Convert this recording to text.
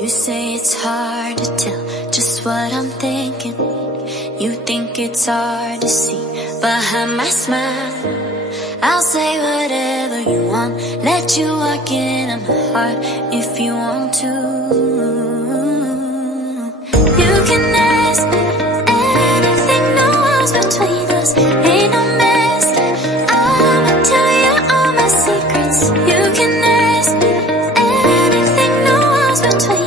You say it's hard to tell just what I'm thinking. You think it's hard to see behind my smile. I'll say whatever you want, let you walk into my heart if you want to. You can ask me anything, no walls between us, ain't no mask. I'ma tell you all my secrets. You can ask me anything, no walls between us.